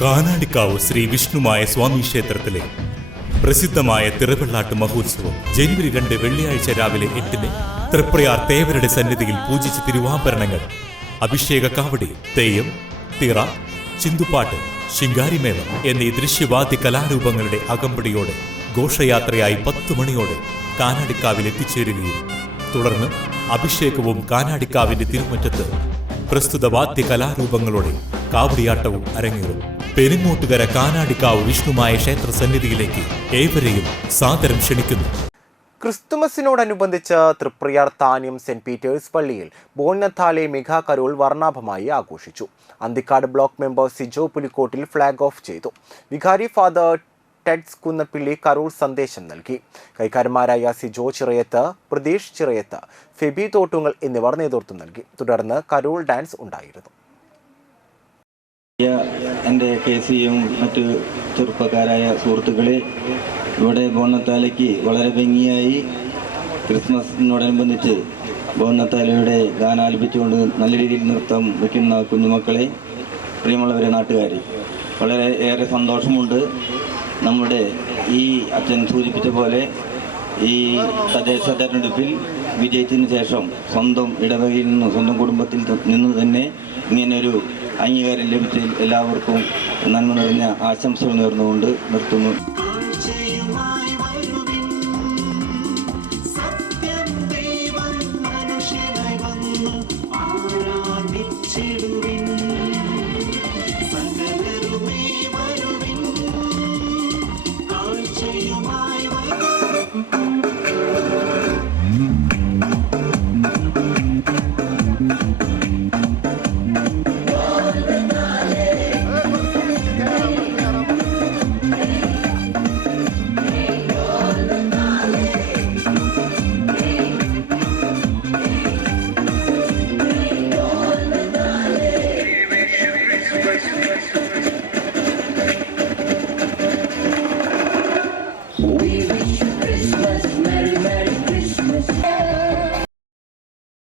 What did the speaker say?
കാനാടിക്കാവ് ശ്രീ വിഷ്ണുമായ സ്വാമി ക്ഷേത്രത്തിലെ പ്രസിദ്ധമായ തിറവെള്ളാട്ട് മഹോത്സവം ജനുവരി 2 വെള്ളിയാഴ്ച രാവിലെ 8-ന് തൃപ്രയാർ തേവരുടെ സന്നിധിയിൽ പൂജിച്ച തിരുവാഭരണങ്ങൾ, അഭിഷേക കാവടി, തെയ്യം, തിറ, ചിന്തുപാട്ട്, ശിങ്കാരിമേളം എന്നീ ദൃശ്യവാദ്യ കലാരൂപങ്ങളുടെ അകമ്പടിയോടെ ഘോഷയാത്രയായി 10 മണിയോടെ കാനാടിക്കാവിൽ എത്തിച്ചേരുകയും തുടർന്ന് അഭിഷേകവും കാനാടിക്കാവിന്റെ തിരുമുറ്റത്ത് പ്രസ്തുത വാദ്യ കലാരൂപങ്ങളോടെ കാവടിയാട്ടവും അരങ്ങേറും. പെരിങ്ങോട്ടുകര കാനാടിക്കാവ് വിഷ്ണുമായ ക്ഷേത്ര സന്നിധിയിലേക്ക് ഏവരെയും സാദരം ക്ഷണിക്കുന്നു. ക്രിസ്തുമസിനോടനുബന്ധിച്ച് തൃപ്രയാർ താന്യം സെന്റ് പീറ്റേഴ്സ് പള്ളിയിൽ ബോന്നത്താലെ മെഗാ കരോൾ വർണ്ണാഭമായി ആഘോഷിച്ചു. Anthikad block member Sijo Pulikkottil flag off ചെയ്തു. വികാരി ഫാദർ ടെഡ്സ് കുന്നപ്പിള്ളി കരോൾ സന്ദേശം നൽകി. കൈക്കാരന്മാരായ സിജോ ചിറയത്ത്, പ്രതീഷ് ചിറയത്ത്, ഫെബി തോട്ടുങ്ങൽ എന്നിവർ നേതൃത്വം നൽകി. തുടർന്ന് കരോൾ ഡാൻസ് ഉണ്ടായിരുന്നു. എൻ്റെ KCയും മറ്റു ചെറുപ്പക്കാരായ സുഹൃത്തുക്കളെ, ഇവിടെ ബോന്നത്താലയ്ക്ക് വളരെ ഭംഗിയായി ക്രിസ്മസിനോടനുബന്ധിച്ച് ബോന്നത്താലയുടെ ഗാനം ആലപിച്ചുകൊണ്ട് നല്ല രീതിയിൽ നൃത്തം വയ്ക്കുന്ന കുഞ്ഞുമക്കളെ, പ്രിയമുള്ളവരെ, നാട്ടുകാരെ, വളരെ ഏറെ സന്തോഷമുണ്ട്. നമ്മുടെ ഈ അച്ഛൻ സൂചിപ്പിച്ച പോലെ ഈ തദ്ദേശ തെരഞ്ഞെടുപ്പിൽ വിജയിച്ചതിന് ശേഷം സ്വന്തം ഇടവകയിൽ നിന്ന്, സ്വന്തം കുടുംബത്തിൽ നിന്ന് തന്നെ ഇങ്ങനെയൊരു അംഗീകാരം ലഭിച്ചതിൽ എല്ലാവർക്കും നന്മ നിറഞ്ഞ ആശംസകൾ നേർന്നുകൊണ്ട് നിർത്തുന്നു.